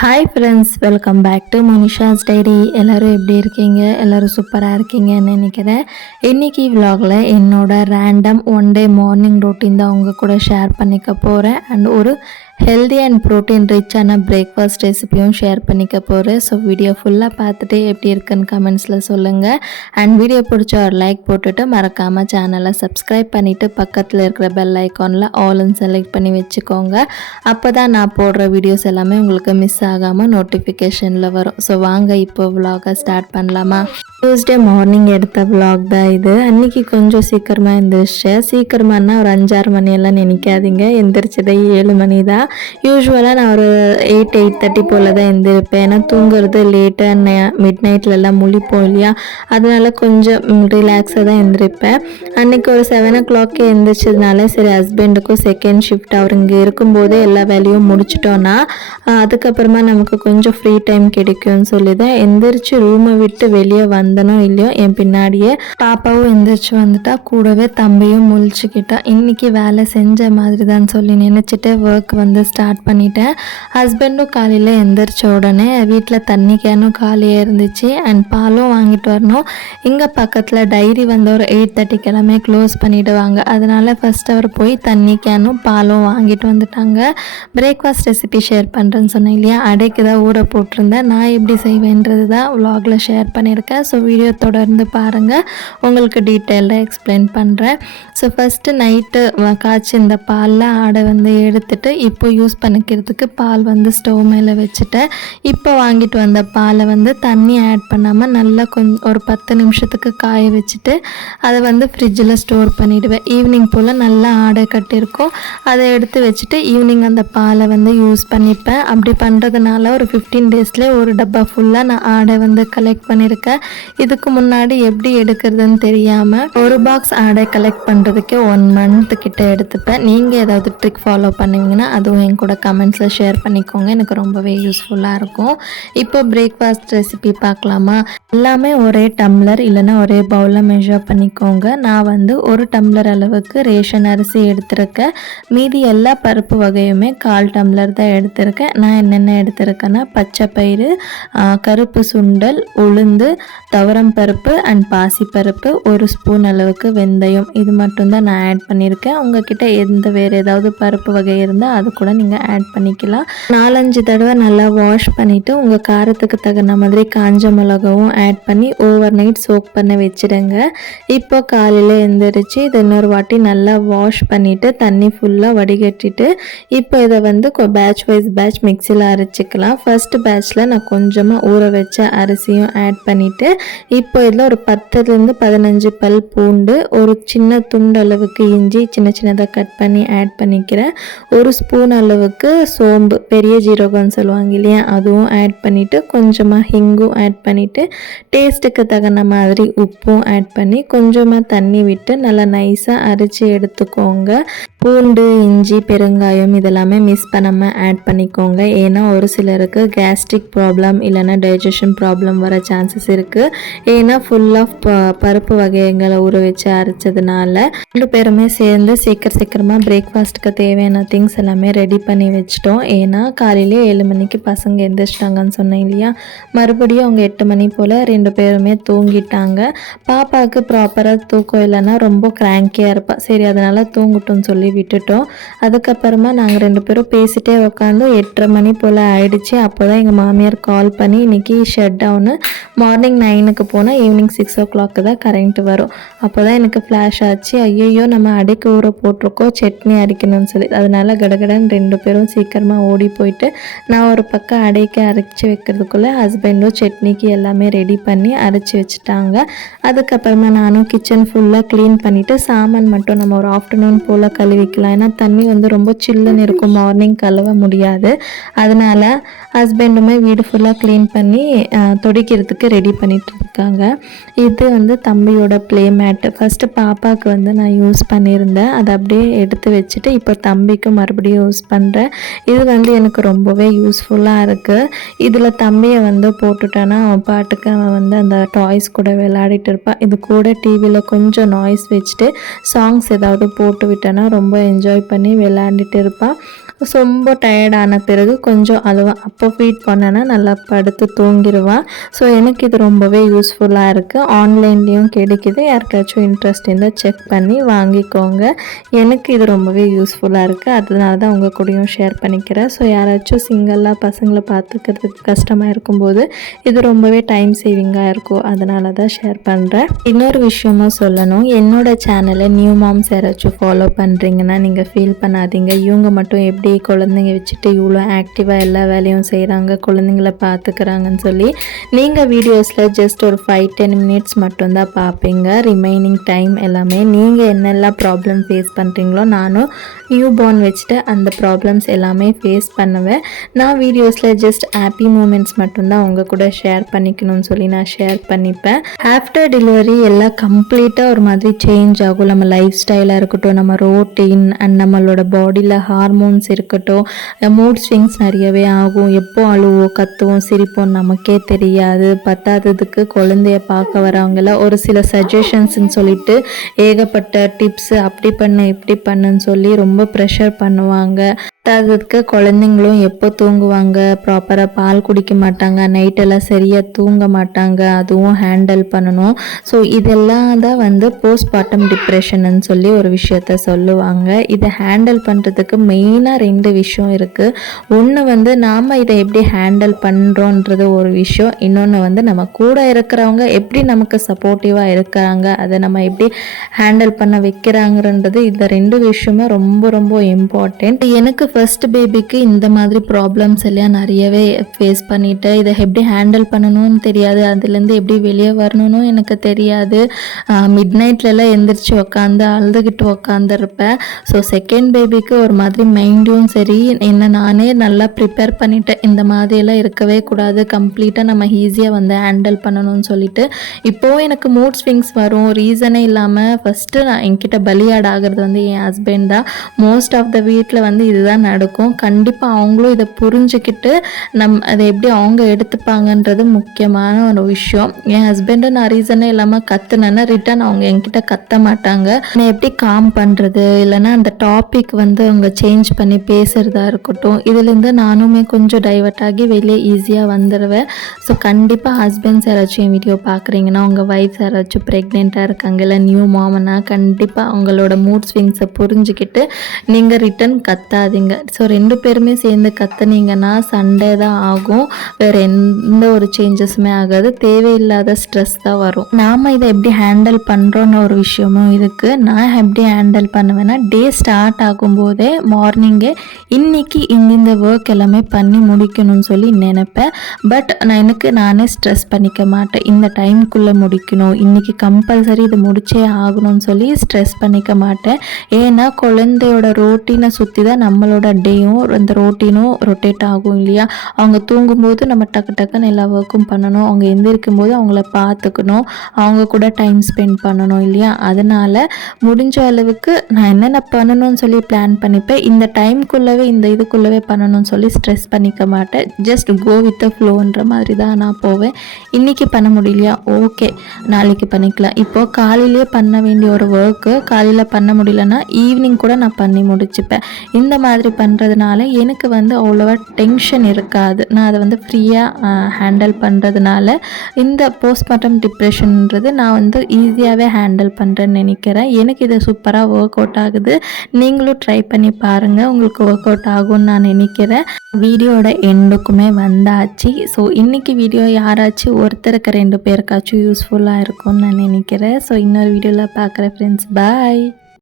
Hi friends, welcome back to Monisha's diary. எல்லோரும் எப்படி இருக்கீங்க? எல்லோரும் சூப்பராக இருக்கீங்கன்னு நினைக்கிறேன். இன்றைக்கி விலாகில் என்னோட random one day morning routine தான் உங்கள் கூட ஷேர் பண்ணிக்க போகிறேன். அண்ட் ஒரு ஹெல்தி அண்ட் ப்ரோட்டீன் ரிச்சான பிரேக்ஃபாஸ்ட் ரெசிபியும் ஷேர் பண்ணிக்க போகிறேன். ஸோ வீடியோ ஃபுல்லாக பார்த்துட்டு எப்படி இருக்குன்னு கமெண்ட்ஸில் சொல்லுங்கள். அண்ட் வீடியோ பிடிச்ச ஒரு லைக் போட்டுட்டு மறக்காமல் சேனலை சப்ஸ்கிரைப் பண்ணிவிட்டு பக்கத்தில் இருக்கிற பெல் ஐக்கானில் ஆல்னு செலக்ட் பண்ணி வச்சுக்கோங்க. அப்போ தான் நான் போடுற வீடியோஸ் எல்லாமே உங்களுக்கு மிஸ் ஆகாமல் நோட்டிஃபிகேஷனில் வரும். ஸோ வாங்க இப்போ விலாகை ஸ்டார்ட் பண்ணலாமா? டியூஸ்டே மார்னிங் எடுத்த விலாக் தான் இது. அன்றைக்கி கொஞ்சம் சீக்கிரமாக எழுந்திரிச்சேன். சீக்கிரமானா ஒரு 5-6 மணியெல்லாம் நினைக்காதீங்க. எந்திரிச்சதே 7 மணி தான். யூஸ்வலாக நான் ஒரு 8-8:30 போல் தான் எழுந்திருப்பேன். ஏன்னா தூங்குறது லேட்டு, மிட் நைட்லலாம் முழிப்போம் இல்லையா, அதனால கொஞ்சம் ரிலாக்ஸாக தான் எழுந்திருப்பேன். அன்றைக்கி ஒரு 7 o'clock எழுந்திரிச்சதுனால சரி ஹஸ்பண்டுக்கும் செகண்ட் ஷிஃப்ட் அவர் இங்கே இருக்கும்போதே எல்லா வேலையும் முடிச்சிட்டோன்னா அதுக்கப்புறமா நமக்கு கொஞ்சம் ஃப்ரீ டைம் கிடைக்கும்னு சொல்லி தான் எந்திரிச்சு ரூமை விட்டு வெளியே வந்தனோ இல்லையோ என் பின்னாடியே பாப்பாவும் எந்திரிச்சு வந்துட்டா, கூடவே தம்பியும் முழிச்சுக்கிட்டா. இன்றைக்கி வேலை செஞ்ச மாதிரி தான் சொல்லி நினச்சிட்டு ஒர்க் ஸ்டார்ட் பண்ணிட்டேன். ஹஸ்பண்டும் காலையில் எந்திரிச்ச உடனே வீட்டில் தண்ணி கேனும் காலியாக இருந்துச்சு அண்ட் பாலும் வாங்கிட்டு வரணும். இங்கே பக்கத்தில் டைரி ஒரு 8:30 எல்லாமே க்ளோஸ் பண்ணிவிடுவாங்க. அதனால் ஃபஸ்ட் அவர் போய் தண்ணி கேனும் பாலும் வாங்கிட்டு வந்துட்டாங்க. பிரேக்ஃபாஸ்ட் ரெசிபி ஷேர் பண்ணுறேன்னு சொன்னேன் இல்லையா, அடைக்கு தான் ஊற போட்டிருந்தேன். நான் எப்படி செய்வேன்றது தான் விலாகில் ஷேர் பண்ணியிருக்கேன். ஸோ வீடியோ தொடர்ந்து பாருங்கள், உங்களுக்கு டீட்டெயிலாக எக்ஸ்பிளைன் பண்ணுறேன். ஸோ ஃபஸ்ட்டு நைட்டு காய்ச்சி இந்த பாலில் ஆடை எடுத்துட்டு இப்போ யூஸ் பண்ணிக்கிறதுக்கு பால் ஸ்டவ் மேலே வச்சுட்டேன். இப்போ வாங்கிட்டு வந்த பாலை தண்ணி ஆட் பண்ணாமல் நல்லா கொஞ்சம் ஒரு 10 நிமிஷத்துக்கு காய வச்சுட்டு அதை ஃப்ரிட்ஜில் ஸ்டோர் பண்ணிவிடுவேன். ஈவினிங் போல் நல்லா ஆடை கட்டியிருக்கும், அதை எடுத்து வச்சுட்டு ஈவினிங் அந்த பாலை யூஸ் பண்ணிப்பேன். அப்படி பண்ணுறதுனால ஒரு 15 டேஸ்லேயே ஒரு டப்பா ஃபுல்லாக நான் ஆடை கலெக்ட் பண்ணியிருக்கேன். இதுக்கு முன்னாடி எப்படி எடுக்கிறதுன்னு தெரியாமல் ஒரு பாக்ஸ் ஆடை கலெக்ட் பண்ணுறதுக்கே 1 month கிட்ட எடுத்துப்பேன். நீங்கள் ஏதாவது ட்ரிக் ஃபாலோ பண்ணுவீங்கன்னா அதுவும் என் கூட கமெண்ட்ஸில் ஷேர் பண்ணிக்கோங்க, எனக்கு ரொம்பவே யூஸ்ஃபுல்லாக இருக்கும். இப்போ பிரேக்ஃபாஸ்ட் ரெசிபி பார்க்கலாமா? எல்லாமே ஒரே டம்ளர் இல்லைன்னா ஒரே பவுலில் மெஷர் பண்ணிக்கோங்க. நான் 1 டம்ளர் அளவுக்கு ரேஷன் அரிசி எடுத்திருக்கேன். மீதி எல்லா பருப்பு வகையுமே 1/4 டம்ளர் தான் எடுத்திருக்கேன். நான் என்னென்ன எடுத்திருக்கேன்னா பச்சை பயிறு, கருப்பு சுண்டல், உளுந்து, துவரம் பருப்பு அண்ட் பாசிப்பருப்பு, 1 ஸ்பூன் அளவுக்கு வெந்தயம், இது மட்டும்தான் நான் ஆட் பண்ணியிருக்கேன். உங்ககிட்ட வேறு ஏதாவது பருப்பு வகை இருந்தால் அது கூட நீங்கள் ஆட் பண்ணிக்கலாம். 4-5 தடவை நல்லா வாஷ் பண்ணிவிட்டு உங்கள் காரத்துக்கு தகுந்த மாதிரி காஞ்ச மிளகாவும் ஆட் பண்ணி ஓவர் நைட் சோக் பண்ண வச்சுடுங்க. இப்போ காலையில் எழுந்திரிச்சு இதை இன்னொரு வாட்டி நல்லா வாஷ் பண்ணிவிட்டு தண்ணி ஃபுல்லாக வடிகட்டிட்டு இப்போ இதை பேட்ச் வைஸ் பேட்ச் மிக்சியில் அரைச்சிக்கலாம். ஃபர்ஸ்ட் பேட்ச்சில் நான் கொஞ்சமாக ஊற வச்ச அரிசியும் ஆட் பண்ணிவிட்டு இப்போ இதில் ஒரு 10-15 பல் பூண்டு, ஒரு சின்ன துண்டு அளவுக்கு இஞ்சி சின்ன சின்னதாக கட் பண்ணி ஆட் பண்ணிக்கிறேன். 1 ஸ்பூன் அளவுக்கு சோம்பு, பெரிய ஜீரகம்னு சொல்லுவாங்க இல்லையா, அதுவும் ஆட் பண்ணிவிட்டு கொஞ்சமாக ஹிங்கும் ஆட் பண்ணிவிட்டு டேஸ்ட்டுக்கு தகுந்த மாதிரி உப்பும் ஆட் பண்ணி கொஞ்சமாக தண்ணி விட்டு நல்லா நைஸாக அரைச்சி எடுத்துக்கோங்க. பூண்டு, இஞ்சி, பெருங்காயம் இதெல்லாமே மிஸ் பண்ணாமல் ஆட் பண்ணிக்கோங்க. ஏன்னா ஒரு சிலருக்கு கேஸ்ட்ரிக் ப்ராப்ளம் இல்லைன்னா டைஜஷன் ப்ராப்ளம் வர சான்சஸ் இருக்குது. ஏன்னா ஃபுல் ஆஃப் பருப்பு வகைகளை ஊற வச்சு அரைச்சதுனால 2 பேருமே சேர்ந்து சீக்கிரமாக பிரேக்ஃபாஸ்ட்டுக்கு தேவையான திங்ஸ் எல்லாமே ரெடி பண்ணி வச்சிட்டோம். ஏன்னா காலையிலே 7 மணிக்கு பசங்க எந்திரிச்சிட்டாங்கன்னு சொன்னேன் இல்லையா, மறுபடியும் அவங்க 8 மணி போல் 2 பேருமே தூங்கிட்டாங்க. பாப்பாவுக்கு ப்ராப்பராக தூக்கம் இல்லைன்னா ரொம்ப கிராங்கியாக இருப்பாள். சரி அதனால் தூங்கட்டும்னு சொல்லி விட்டுட்டோம். அதுக்கப்புறமா நாங்கள் 2 பேரும் பேசிகிட்டே உட்காந்து 8:30 மணி போல் ஆயிடுச்சு. அப்போ தான் எங்கள் மாமியார் கால் பண்ணி இன்றைக்கி ஷட் டவுனு, மார்னிங் 9க்கு போனால் ஈவினிங் 6 o'clock தான் கரண்ட் வரும். அப்போ தான் எனக்கு ஃப்ளாஷ் ஆச்சு, ஐயோ நம்ம அடைக்கு ஊற போட்டிருக்கோம், சட்னி அரைக்கணும்னு சொல்லி. அதனால் கடகடன்னு 2 பேரும் சீக்கிரமாக ஓடி போயிட்டு நான் ஒரு பக்கம் அடைக்கு அரைச்சி வைக்கிறதுக்குள்ளே ஹஸ்பண்டும் சட்னிக்கு எல்லாமே ரெடி பண்ணி அரைச்சி வச்சுட்டாங்க. அதுக்கப்புறமா நானும் கிச்சன் ஃபுல்லாக க்ளீன் பண்ணிவிட்டு சாமான் மட்டும் நம்ம ஒரு ஆஃப்டர்நூன் போல் கழுவிக்கலாம். ஏன்னா தண்ணி ரொம்ப சில்லுன்னு இருக்கும், மார்னிங் கழுவ முடியாது. அதனால் ஹஸ்பண்டுமே வீடு ஃபுல்லாக க்ளீன் பண்ணி துடைக்கிறதுக்கு ரெடி பண்ணிட்டு இருக்காங்க. இது தம்பியோட ப்ளே மேட்டு. ஃபஸ்ட்டு பாப்பாவுக்கு நான் யூஸ் பண்ணியிருந்தேன், அதை அப்படியே எடுத்து வச்சுட்டு இப்போ தம்பிக்கு மறுபடியும் யூஸ் பண்ணுறேன். இது எனக்கு ரொம்பவே யூஸ்ஃபுல்லாக இருக்குது. இதில் தம்பியை போட்டுட்டேன்னா அவன் பாட்டுக்கு அவன் அந்த டாய்ஸ் கூட விளையாடிட்டு இருப்பான். இது கூட டிவியில் கொஞ்சம் நாய்ஸ் வச்சுட்டு சாங்ஸ் ஏதாவது போட்டு விட்டேன்னா ரொம்ப என்ஜாய் பண்ணி விளையாண்டுட்டு இருப்பான். ரொம்ப டயர்டான பிறகு கொஞ்சம் அழுவான். அப்போ ஃபீட் பண்ணேன்னா நல்லா படுத்து தூங்கிடுவான். ஸோ எனக்கு இது ரொம்பவே யூஸ்ஃபுல்லாக இருக்குது. ஆன்லைன்லேயும் கிடைக்கிது. யாருக்காச்சும் இன்ட்ரெஸ்ட் இருந்தால் செக் பண்ணி வாங்கிக்கோங்க. எனக்கு இது ரொம்பவே யூஸ்ஃபுல்லாக இருக்குது. அதனால தான் உங்கள் கூடயும் ஷேர் பண்ணிக்கிறேன். ஸோ யாராச்சும் சிங்கிளாக பசங்களை பார்த்துக்கிறதுக்கு கஷ்டமாக இருக்கும்போது இது ரொம்பவே டைம் சேவிங்காக இருக்கும். அதனால தான் ஷேர் பண்ணுறேன். இன்னொரு விஷயமும் சொல்லணும், என்னோட சேனலை நியூ மாம்ஸ் யாராச்சும் ஃபாலோ பண்ணுறீங்கன்னா நீங்கள் ஃபீல் பண்ணாதீங்க. இவங்க மட்டும் எப்படி குழந்தைங்க வச்சுட்டு இவ்வளோ ஆக்டிவாக எல்லா வேலையும் செய்கிறாங்க, குழந்தைங்கள பார்த்துக்கிறாங்கன்னு சொல்லி நீங்கள் வீடியோஸில் ஜஸ்ட் ஒரு 5-10 மினிட்ஸ் மட்டும்தான் பார்ப்பீங்க. ரிமைனிங் டைம் எல்லாமே நீங்கள் என்னெல்லாம் ப்ராப்ளம் ஃபேஸ் பண்ணுறீங்களோ நானும் நியூ பார்ன் வச்சுட்டு அந்த ப்ராப்ளம்ஸ் எல்லாமே ஃபேஸ் பண்ணுவேன். நான் வீடியோஸில் ஜஸ்ட் ஹாப்பி மூமெண்ட்ஸ் மட்டும்தான் உங்கள் கூட ஷேர் பண்ணிக்கணும்னு சொல்லி நான் ஷேர் பண்ணிப்பேன். ஆஃப்டர் டெலிவரி எல்லாம் கம்ப்ளீட்டாக ஒரு மாதிரி சேஞ்ச் ஆகும். நம்ம லைஃப் ஸ்டைலாக இருக்கட்டும், நம்ம ரோட்டீன் அண்ட் நம்மளோட பாடியில் ஹார்மோன்ஸ் இருக்கட்டும், மூட் ஸ்விங்ஸ் நிறையவே ஆகும். எப்போ அழுவோம், கத்துவோம், சிரிப்போம் நமக்கே தெரியாது. பத்தாததுக்கு குழந்தைய பார்க்க வரவங்கள ஒரு சில சஜஷன்ஸ்ன்னு சொல்லிட்டு ஏகப்பட்ட டிப்ஸு அப்படி பண்ணு இப்படி பண்ணுன்னு சொல்லி ரொம்ப ப்ரெஷர் பண்ணுவாங்க. பத்தாததுக்கு குழந்தைங்களும் எப்போ தூங்குவாங்க, ப்ராப்பராக பால் குடிக்க மாட்டாங்க, நைட்டெல்லாம் சரியாக தூங்க மாட்டாங்க, அதுவும் ஹேண்டில் பண்ணணும். ஸோ இதெல்லாம் தான் வந்து போஸ்ட்மார்ட்டம் டிப்ரெஷன்னு சொல்லி ஒரு விஷயத்த சொல்லுவாங்க. இதை ஹேண்டில் பண்ணுறதுக்கு மெயினாக 2 விஷயம் இருக்குது. ஒன்று வந்து நாம் இதை எப்படி ஹேண்டில் பண்ணுறோன்றது ஒரு விஷயம். இன்னொன்று வந்து நம்ம கூட இருக்கிறவங்க எப்படி நமக்கு சப்போர்ட்டிவாக இருக்கிறாங்க, அதை நம்ம எப்படி ஹேண்டில் பண்ண வைக்கிறாங்கன்றது, இந்த 2 விஷயமே ரொம்ப ரொம்ப இம்பார்ட்டண்ட். எனக்கு ஃபர்ஸ்ட் பேபிக்கு இந்த மாதிரி ப்ராப்ளம்ஸ் எல்லாம் நிறையவே ஃபேஸ் பண்ணிவிட்டு இதை எப்படி ஹேண்டில் பண்ணணும்னு தெரியாது. அதுலேருந்து எப்படி வெளியே வரணும்னு எனக்கு தெரியாது. மிட் நைட்லலாம் எந்திரிச்சு உக்காந்து அழுதுகிட்டு உக்காந்துருப்பேன். ஸோ செகண்ட் பேபிக்கு ஒரு மாதிரி மைண்டும் சரி, என்ன நானே நல்லா ப்ரிப்பேர் பண்ணிவிட்டேன். இந்த மாதிரியெல்லாம் இருக்கவே கூடாது, கம்ப்ளீட்டாக நம்ம ஈஸியாக வந்து ஹேண்டில் பண்ணணும்னு சொல்லிட்டு. இப்போது எனக்கு மூட் ஸ்விங்ஸ் வரும் ரீசனே இல்லாமல். ஃபஸ்ட்டு நான் என்கிட்ட பலியாட் ஆகிறது வந்து என் ஹஸ்பண்ட் தான். மோஸ்ட் ஆஃப் த வீட்டில் வந்து இதுதான் நடக்கும். கண்டிப்பாக அவங்களும் இதை புரிஞ்சுக்கிட்டு அதை எப்படி அவங்க எடுத்துப்பாங்கன்றது முக்கியமான ஒரு விஷயம். என் ஹஸ்பண்டும் நான் ரீசனே இல்லாமல் கத்துனேன்னா ரிட்டன் அவங்க என்கிட்ட கத்த மாட்டாங்க. நான் எப்படி காம் பண்ணுறது, இல்லைன்னா அந்த டாபிக் வந்து அவங்க சேஞ்ச் பண்ணி பேசுகிறதா இருக்கட்டும், இதுலேருந்து நானுமே கொஞ்சம் டைவர்ட் ஆகி வெளியே ஈஸியாக வந்துடுவேன். ஸோ கண்டிப்பாக ஹஸ்பண்ட்ஸ் யாராச்சும் என் வீடியோ பார்க்குறீங்கன்னா, உங்கள் ஒய்ஃப்ஸ் யாராச்சும் ப்ரெக்னெண்ட்டாக இருக்காங்க, இல்லை நியூ மாமனா, கண்டிப்பாக அவங்களோட மூட் ஸ்விங்ஸை புரிஞ்சுக்கிட்டு நீங்கள் ரிட்டன் கத்தாதீங்க. ஸோ 2 பேருமே சேர்ந்து கத்துனீங்கன்னா சண்டே தான் ஆகும், வேறு எந்த ஒரு சேஞ்சஸுமே ஆகாது. தேவையில்லாத ஸ்ட்ரெஸ் தான் வரும். நாம் இதை எப்படி ஹேண்டில் பண்ணுறோன்னு ஒரு விஷயமும் இருக்குது. நான் எப்படி ஹேண்டில் பண்ணுவேன்னா, டே ஸ்டார்ட் ஆகும்போதே மார்னிங்கே இன்றைக்கி இந்த ஒர்க் எல்லாமே பண்ணி முடிக்கணும்னு சொல்லி நினைப்பேன். பட் எனக்கு நானே ஸ்ட்ரெஸ் பண்ணிக்க மாட்டேன். இந்த டைமுக்குள்ளே முடிக்கணும், இன்றைக்கி கம்பல்சரி இதை முடிச்சே ஆகணும்னு சொல்லி ஸ்ட்ரெஸ் பண்ணிக்க மாட்டேன். ஏன்னா குழந்தையோட ரோட்டீனை சுற்றி தான் நம்மளோட டேயும் அந்த ரோட்டீனும் ரொட்டேட் ஆகும் இல்லையா. அவங்க தூங்கும்போது நம்ம டக்கு டக்குன்னு எல்லா ஒர்க்கும் பண்ணணும், அவங்க எந்திரிக்கும் போது அவங்கள பார்த்துக்கணும், அவங்க கூட டைம் ஸ்பெண்ட் பண்ணணும் இல்லையா. அதனால் முடிஞ்ச அளவுக்கு நான் என்னென்ன பண்ணணும்னு சொல்லி பிளான் பண்ணிப்பேன். இந்த டைம்குள்ளவே இந்த இதுக்குள்ளவே பண்ணணும்னு சொல்லி ஸ்ட்ரெஸ் பண்ணிக்க மாட்டேன். ஜஸ்ட் கோ வித் த ஃப்ளோன்ற மாதிரி தான் நான் போவேன். இன்றைக்கி பண்ண முடியலையா, ஓகே நாளைக்கு பண்ணிக்கலாம். இப்போது காலையிலே பண்ண வேண்டிய ஒரு ஒர்க்கு காலையில் பண்ண முடியலன்னா ஈவினிங் கூட நான் பண்ணி முடிச்சுப்பேன். இந்த மாதிரி பண்ணுறதுனால எனக்கு வந்து அவ்வளோவா டென்ஷன் இருக்காது. நான் அதை வந்து ஃப்ரீயாக ஹேண்டில் பண்ணுறதுனால இந்த போஸ்ட்மார்ட்டம் டிப்ரெஷன்ன்றது நான் வந்து ஈஸியாகவே ஹேண்டில் பண்ணுறேன்னு நினைக்கிறேன். எனக்கு இது சூப்பராக ஒர்க் அவுட் ஆகுது. நீங்களும் ட்ரை பண்ணி பாருங்கள், உங்களுக்கு ஒர்க் அவுட் ஆகும்னு நான் நினைக்கிறேன். வீடியோட எண்டுக்குமே வந்தாச்சு. ஸோ இன்றைக்கி வீடியோ யாராச்சும் ஒருத்தருக்கு 2 பேருக்காச்சும் யூஸ்ஃபுல்லாக இருக்கும்னு நான் நினைக்கிறேன். ஸோ இன்னொரு வீடியோவில் பார்க்குறேன் ஃப்ரெண்ட்ஸ். பாய்.